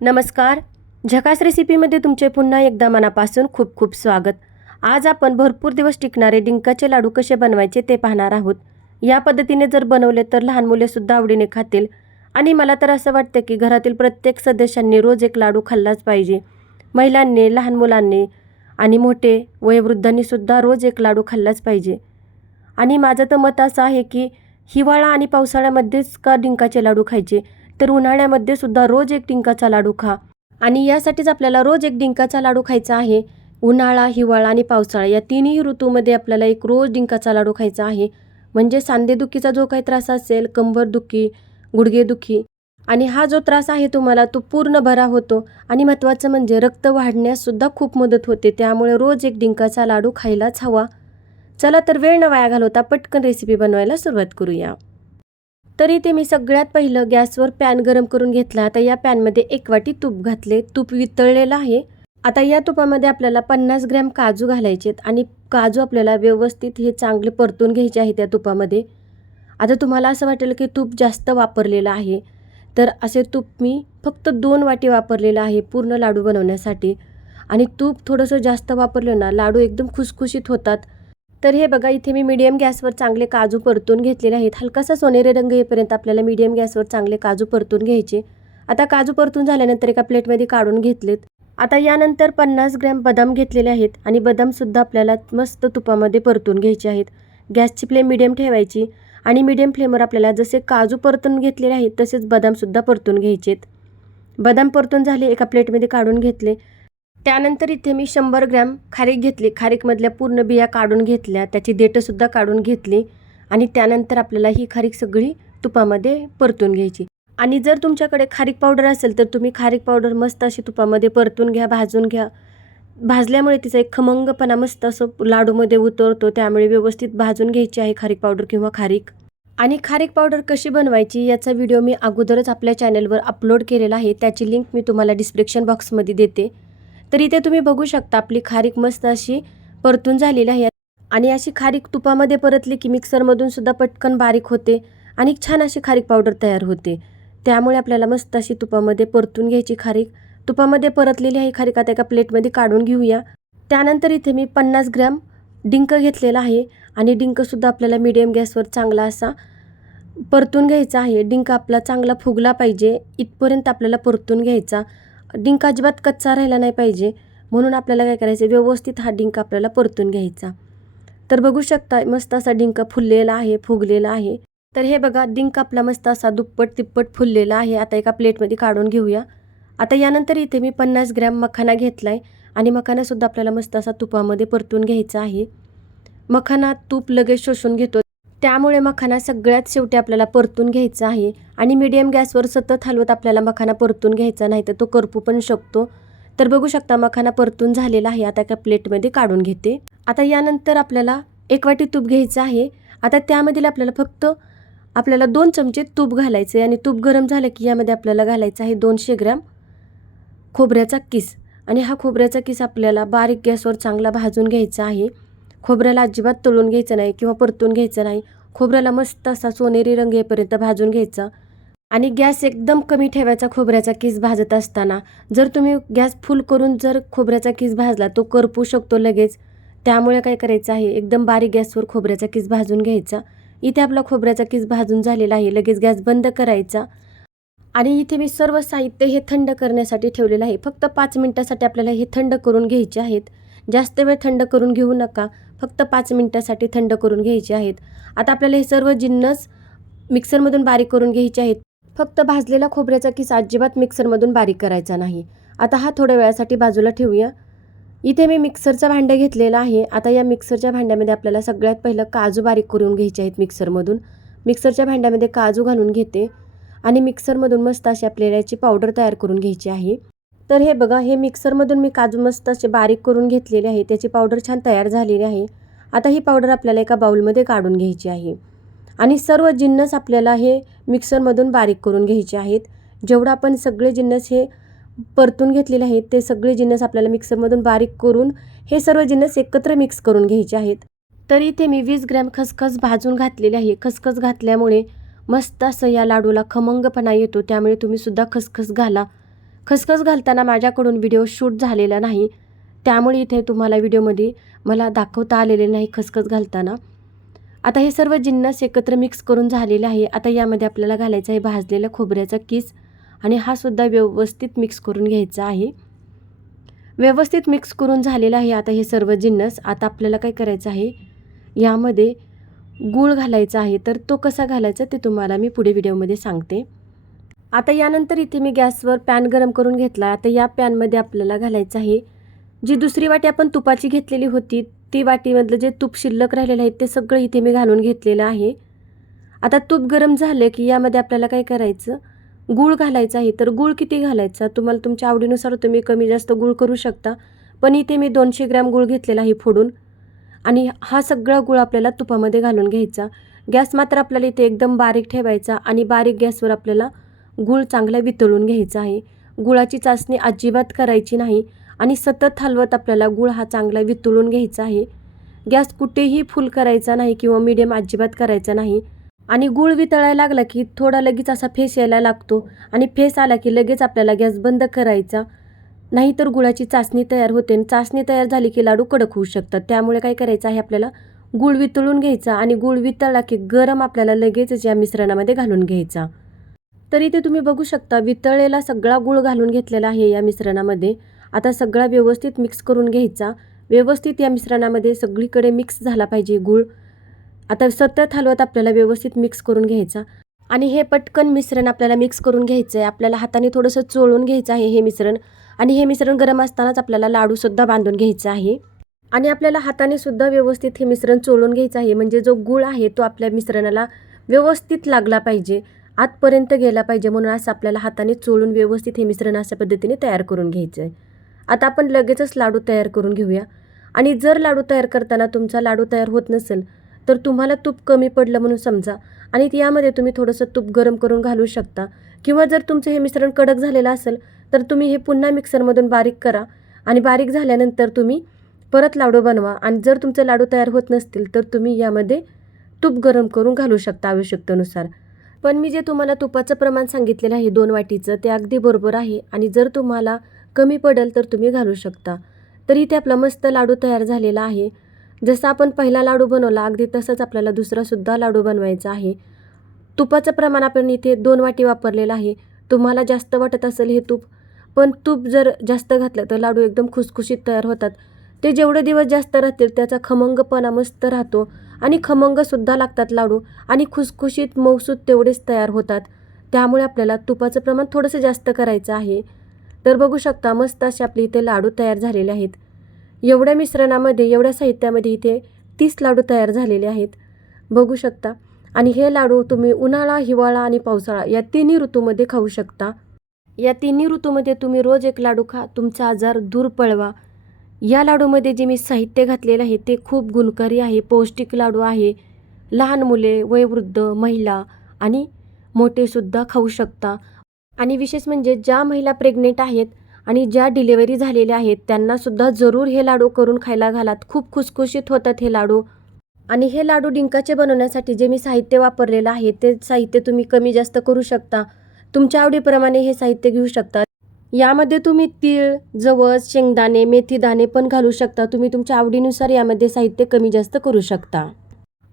नमस्कार. झकास रेसिपीमध्ये तुमचे पुन्हा एकदा मनापासून खूप खूप स्वागत. आज आपण भरपूर दिवस टिकणारे डिंकाचे लाडू कसे बनवायचे ते पाहणार आहोत. या पद्धतीने जर बनवले तर लहान मुलेसुद्धा आवडीने खातील. आणि मला तर असं वाटतं की घरातील प्रत्येक सदस्यांनी रोज एक लाडू खाल्लाच पाहिजे. महिलांनी लहान मुलांनी आणि मोठे वयोवृद्धांनीसुद्धा रोज एक लाडू खाल्लाच पाहिजे. आणि माझं तर मत असं आहे की हिवाळा आणि पावसाळ्यामध्येच का डिंकाचे लाडू खायचे? तर उन्हाळ्यामध्ये सुद्धा रोज एक डिंकाचा लाडू खा. आणि यासाठीच आपल्याला रोज एक डिंकाचा लाडू खायचा आहे. उन्हाळा हिवाळा आणि पावसाळा या तिन्ही ऋतूमध्ये आपल्याला एक रोज डिंकाचा लाडू खायचा आहे. म्हणजे सांधेदुखीचा जो काही त्रास असेल कंबरदुखी गुडघेदुखी आणि हा जो त्रास आहे तुम्हाला तो पूर्ण बरा होतो. आणि महत्त्वाचं म्हणजे रक्त वाढण्याससुद्धा खूप मदत होते. त्यामुळे रोज एक डिंकाचा लाडू खायलाच हवा. चला तर वेळ न वाया घालवता पटकन रेसिपी बनवायला सुरुवात करूया. तर इथे मी सगळ्यात पहिलं गॅसवर पॅन गरम करून घेतला. आता या पॅनमध्ये एक वाटी तूप घातले. तूप वितळलेलं आहे. आता या तुपामध्ये आपल्याला पन्नास ग्रॅम काजू घालायचे आहेत आणि काजू आपल्याला व्यवस्थित हे चांगले परतून घ्यायचे आहे त्या तुपामध्ये. आता तुम्हाला असं वाटेल की तूप जास्त वापरलेलं आहे. तर असे तूप मी फक्त दोन वाटी वापरलेलं आहे पूर्ण लाडू बनवण्यासाठी. आणि तूप थोडंसं जास्त वापरलं ना लाडू एकदम खुसखुशीत होतात. तर हे बघा इथे मी मीडियम गॅसवर चांगले काजू परतून घेतलेले आहेत. हलकासा सोनेरी रंग येईपर्यंत आपल्याला मीडियम गॅसवर चांगले काजू परतून घ्यायचे. आता काजू परतून झाल्यानंतर एका प्लेटमध्ये काढून घेतलेत. आता यानंतर पन्नास ग्रॅम बदाम घेतलेले आहेत आणि बदामसुद्धा आपल्याला मस्त तुपामध्ये परतून घ्यायचे आहेत. गॅसची फ्लेम मिडियम ठेवायची आणि मिडियम फ्लेमवर आपल्याला जसे काजू परतून घेतलेले आहेत तसेच बदामसुद्धा परतून घ्यायचेत. बदाम परतून झाले एका प्लेटमध्ये काढून घेतले. त्यानंतर इथे मी शंभर ग्रॅम खारीक घेतली. खारीकमधल्या पूर्ण बिया काढून घेतल्या. त्याची देठंसुद्धा काढून घेतली. आणि त्यानंतर आपल्याला ही खारीक सगळी तुपामध्ये परतून घ्यायची. आणि जर तुमच्याकडे खारीक पावडर असेल तर तुम्ही खारीक पावडर मस्त अशी तुपामध्ये परतून घ्या भाजून घ्या. भाजल्यामुळे तिचा एक खमंगपणा मस्त असं लाडूमध्ये उतरतो. त्यामुळे व्यवस्थित भाजून घ्यायची आहे खारीक पावडर किंवा खारीक. आणि खारीक पावडर कशी बनवायची याचा व्हिडिओ मी अगोदरच आपल्या चॅनलवर अपलोड केलेला आहे. त्याची लिंक मी तुम्हाला डिस्क्रिप्शन बॉक्समध्ये देते. तर इथे तुम्ही बघू शकता आपली खारीक मस्त अशी परतून झालेली आहे. आणि अशी खारीक तुपामध्ये परतली की मिक्सरमधून सुद्धा पटकन बारीक होते आणि छान अशी खारीक पावडर तयार होते. त्यामुळे आपल्याला मस्त अशी तुपामध्ये परतून घ्यायची खारीक. तुपामध्ये परतलेली आहे खारीक आता एका प्लेटमध्ये काढून घेऊया. त्यानंतर इथे मी पन्नास ग्रॅम डिंक घेतलेला आहे आणि डिंकसुद्धा आपल्याला मीडियम गॅसवर चांगला असा परतून घ्यायचा आहे. डिंक आपला चांगला फुगला पाहिजे. इथपर्यंत आपल्याला परतून घ्यायचा. डिंक अजिबात कच्चा राहिला नाही पाहिजे. म्हणून आपल्याला काय करायचं व्यवस्थित हा डिंक आपल्याला परतून घ्यायचा. तर बघू शकता मस्त असा डिंक फुललेला आहे फुगलेला आहे. तर हे बघा डिंक आपला मस्त असा दुप्पट तिप्पट फुललेला आहे. आता एका प्लेटमध्ये काढून घेऊया. आता यानंतर इथे मी पन्नास ग्रॅम मखाना घेतला आहे आणि मखानासुद्धा आपल्याला मस्त असा तुपामध्ये परतून घ्यायचा आहे. मखाना तूप लगेच शोषून घेतो. त्यामुळे मखाना सगळ्यात शेवटी आपल्याला परतून घ्यायचा आहे. आणि मीडियम गॅसवर सतत हलवत आपल्याला मखाना परतून घ्यायचा नाही तर तो करपू पण शकतो. तर बघू शकता मखाना परतून झालेला आहे. आता एका प्लेटमध्ये काढून घेते. आता यानंतर आपल्याला एक वाटी तूप घ्यायचं आहे. आता त्यामधील आपल्याला फक्त आपल्याला दोन चमचे तूप घालायचे आणि तूप गरम झालं की यामध्ये आपल्याला घालायचं आहे दोनशे ग्रॅम खोबऱ्याचा किस. आणि हा खोबऱ्याचा किस आपल्याला बारीक गॅसवर चांगला भाजून घ्यायचा आहे. खोबऱ्याला अजिबात तळून घ्यायचं नाही किंवा परतून घ्यायचं नाही. खोबऱ्याला मस्त असा सोनेरी रंग येईपर्यंत भाजून घ्यायचा. आणि गॅस एकदम कमी ठेवायचा खोबऱ्याचा किस भाजत असताना. जर तुम्ही गॅस फुल करून जर खोबऱ्याचा किस भाजला तो करपू शकतो लगेच. त्यामुळे काय करायचं आहे? एकदम बारीक गॅसवर खोबऱ्याचा किस भाजून घ्यायचा. इथे आपला खोबऱ्याचा किस भाजून झालेला आहे. लगेच गॅस बंद करायचा. आणि इथे मी सर्व साहित्य हे थंड करण्यासाठी ठेवलेलं आहे. फक्त पाच मिनटासाठी आपल्याला हे थंड करून घ्यायचे आहेत. जास्त वेळ थंड करून घेऊ नका. फक्त पाच मिनटासाठी थंड करून घ्यायचे आहेत. आता आपल्याला हे सर्व जिन्नस मिक्सरमधून बारीक करून घ्यायचे आहेत. फक्त भाजलेला खोबऱ्याचा किस अजिबात मिक्सरमधून बारीक करायचा नाही. आता हा थोड्या वेळासाठी बाजूला ठेवूया. इथे मी मिक्सरचा भांडं घेतलेला आहे. आता या मिक्सरच्या भांड्यामध्ये आपल्याला सगळ्यात पहिलं काजू बारीक करून घ्यायचे आहेत मिक्सरमधून. मिक्सरच्या भांड्यामध्ये काजू घालून घेते. आणि मिक्सरमधून मस्त अशी आपल्याला याची पावडर तयार करून घ्यायची आहे. तर हे बघा हे मिक्सरमधून मी काजू मस्त असे बारीक करून घेतलेले आहे. त्याची पावडर छान तयार झालेली आहे. आता ही पावडर आपल्याला एका बाउलमध्ये काढून घ्यायची आहे. आणि सर्व जिन्नस आपल्याला हे मिक्सरमधून बारीक करून घ्यायचे आहेत. जेवढं आपण सगळे जिन्नस हे परतून घेतलेले आहेत ते सगळे जिन्नस आपल्याला मिक्सरमधून बारीक करून हे सर्व जिन्नस एकत्र मिक्स करून घ्यायचे आहेत. तर इथे मी वीस ग्रॅम खसखस भाजून घातलेली आहे. खसखस घातल्यामुळे मस्त असं या लाडूला खमंगपणा येतो. त्यामुळे तुम्हीसुद्धा खसखस घाला. खसखस घालताना माझ्याकडून व्हिडिओ शूट झालेला नाही. त्यामुळे इथे तुम्हाला व्हिडिओमध्ये मला दाखवता आलेले नाही खसखस घालताना. आता हे सर्व जिन्नस एकत्र मिक्स करून झालेले आहे. आता यामध्ये आपल्याला घालायचं आहे भाजलेला खोबऱ्याचा किस आणि हा सुद्धा व्यवस्थित मिक्स करून घ्यायचा आहे. व्यवस्थित मिक्स करून झालेलं आहे आता हे सर्व जिन्नस. आता आपल्याला काय करायचं आहे? यामध्ये गूळ घालायचा आहे. तर तो कसा घालायचा ते तुम्हाला मी पुढे व्हिडिओमध्ये सांगते. आता यानंतर इथे मी गॅसवर पॅन गरम करून घेतला. आता या पॅनमध्ये आपल्याला घालायचं आहे. जी दुसरी वाटी आपण तुपाची घेतलेली होती ती वाटीमधलं जे तूप शिल्लक राहिलेलं आहे ते सगळं इथे मी घालून घेतलेलं आहे. आता तूप गरम झालं की यामध्ये आपल्याला काय करायचं? गूळ घालायचा आहे. तर गूळ किती घालायचा? तुम्हाला तुमच्या आवडीनुसार तुम्ही कमी जास्त गूळ करू शकता. पण इथे मी दोनशे ग्रॅम गूळ घेतलेला आहे फोडून. आणि हा सगळा गूळ आपल्याला तुपामध्ये घालून घ्यायचा. गॅस मात्र आपल्याला इथे एकदम बारीक ठेवायचा आणि बारीक गॅसवर आपल्याला गूळ चांगला वितळून घ्यायचा आहे. गुळाची चाचणी अजिबात करायची नाही आणि सतत हलवत आपल्याला गूळ हा चांगला वितळून घ्यायचा आहे. गॅस कुठेही फुल करायचा नाही किंवा मीडियम अजिबात करायचा नाही. आणि गूळ वितळायला लागला की थोडा लगेच असा फेस यायला लागतो आणि फेस आला की लगेच आपल्याला गॅस बंद करायचा. नाहीतर गुळाची चाचणी तयार होते आणि चाचणी तयार झाली की लाडू कडक होऊ शकतात. त्यामुळे काय करायचं आहे आपल्याला? गूळ वितळून घ्यायचा आणि गूळ वितळला की गरम आपल्याला लगेचच या मिश्रणामध्ये घालून घ्यायचा. तर इथे तुम्ही बघू शकता वितळलेला सगळा गूळ घालून घेतलेला आहे या मिश्रणामध्ये. आता सगळा व्यवस्थित मिक्स करून घ्यायचा. व्यवस्थित या मिश्रणामध्ये सगळीकडे मिक्स झाला पाहिजे गूळ. आता सतत हलवत आपल्याला व्यवस्थित मिक्स करून घ्यायचा. आणि हे पटकन मिश्रण आपल्याला मिक्स करून घ्यायचं आहे आपल्याला हाताने थोडंसं चोळून घ्यायचं आहे हे मिश्रण. आणि हे मिश्रण गरम असतानाच आपल्याला लाडूसुद्धा बांधून घ्यायचा आहे. आणि आपल्याला हाताने सुद्धा व्यवस्थित हे मिश्रण चोळून घ्यायचं आहे. म्हणजे जो गूळ आहे तो आपल्या मिश्रणाला व्यवस्थित लागला पाहिजे. आतपर्यंत गेला पाहिजे म्हणून असं आपल्याला हाताने चोळून व्यवस्थित हे मिश्रण अशा पद्धतीने तयार करून घ्यायचं आहे आता आपण लगेचच लाडू तयार करून घेऊया. आणि जर लाडू तयार करताना तुमचा लाडू तयार होत नसेल तर तुम्हाला तूप कमी पडलं म्हणून समजा. आणि यामध्ये तुम्ही थोडंसं तूप गरम करून घालू शकता. किंवा जर तुमचं हे मिश्रण कडक झालेलं असेल तर तुम्ही हे पुन्हा मिक्सरमधून बारीक करा. आणि बारीक झाल्यानंतर तुम्ही परत लाडू बनवा. आणि जर तुमचे लाडू तयार होत नसतील तर तुम्ही यामध्ये तूप गरम करून घालू शकता आवश्यकतेनुसार. पण मी जे तुम्हाला तुपाचं प्रमाण सांगितलेलं आहे दोन वाटीचं ते अगदी बरोबर आहे आणि जर तुम्हाला कमी पडेल तर तुम्ही घालू शकता. तर इथे आपला मस्त लाडू तयार झालेला आहे. जसं आपण पहिला लाडू बनवला अगदी तसंच आपल्याला दुसरासुद्धा लाडू बनवायचा आहे. तुपाचं प्रमाण आपण इथे दोन वाटी वापरलेलं आहे. तुम्हाला जास्त वाटत असेल हे तूप पण तूप जर जास्त घातलं तर लाडू एकदम खुसखुशीत तयार होतात. ते जेवढे दिवस जास्त राहतील त्याचा खमंगपणा मस्त राहतो. आणि खमंगसुद्धा लागतात लाडू आणि खुसखुशीत मौसूद तेवढेच तयार होतात. त्यामुळे आपल्याला तुपाचं प्रमाण थोडंसं जास्त करायचं आहे. तर बघू शकता मस्त असे आपले इथे लाडू तयार झालेले आहेत. एवढ्या मिश्रणामध्ये एवढ्या साहित्यामध्ये इथे तीस लाडू तयार झालेले आहेत. बघू शकता. आणि हे लाडू तुम्ही उन्हाळा हिवाळा आणि पावसाळा या तिन्ही ऋतूमध्ये खाऊ शकता. या तिन्ही ऋतूमध्ये तुम्ही रोज एक लाडू खा तुमचा आजार दूर पळवा. या लाडूमध्ये जे मी साहित्य घातलेलं आहे ते खूप गुणकारी आहे पौष्टिक लाडू आहे. लहान मुले वयोवृद्ध महिला आणि मोठेसुद्धा खाऊ शकता. आणि विशेष म्हणजे ज्या महिला प्रेग्नेंट आहेत आणि ज्या डिलेवरी झालेल्या आहेत त्यांनासुद्धा जरूर हे लाडू करून खायला घालात. खूप खुसखुशीत होतात हे लाडू. आणि हे लाडू डिंकाचे बनवण्यासाठी जे मी साहित्य वापरलेलं आहे ते साहित्य तुम्ही कमी जास्त करू शकता. तुमच्या आवडीप्रमाणे हे साहित्य घेऊ शकता. यामध्ये तुम्ही तीळ जवस शेंगदाणे मेथीदाणे पण घालू शकता. तुम्ही तुमच्या आवडीनुसार यामध्ये साहित्य कमी जास्त करू शकता.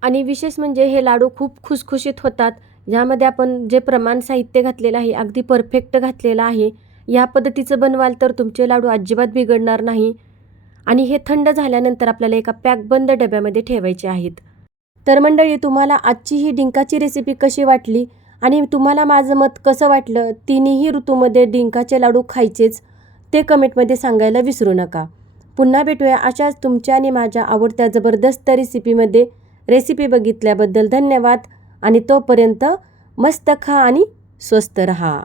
आणि विशेष म्हणजे हे लाडू खूप खुसखुशीत होतात. यामध्ये आपण जे प्रमाण साहित्य घातलेलं आहे अगदी परफेक्ट घातलेलं आहे या पद्धतीचं बनवाल तर तुमचे लाडू अजिबात बिघडणार नाही. आणि हे थंड झाल्यानंतर आपल्याला एका पॅकबंद डब्यामध्ये ठेवायचे आहेत. तर मंडळी तुम्हाला आजची ही डिंकाची रेसिपी कशी वाटली? आणि तुम्हाला माझं मत कसं वाटलं? तिन्ही ऋतूमध्ये डिंकाचे लाडू खायचेच. ते कमेंटमध्ये सांगायला विसरू नका. पुन्हा भेटूया अशाच तुमच्या आणि माझ्या आवडत्या जबरदस्त रेसिपीमध्ये रेसिपी बघितल्याबद्दल धन्यवाद. आणि तोपर्यंत मस्त खा आणि स्वस्त रहा.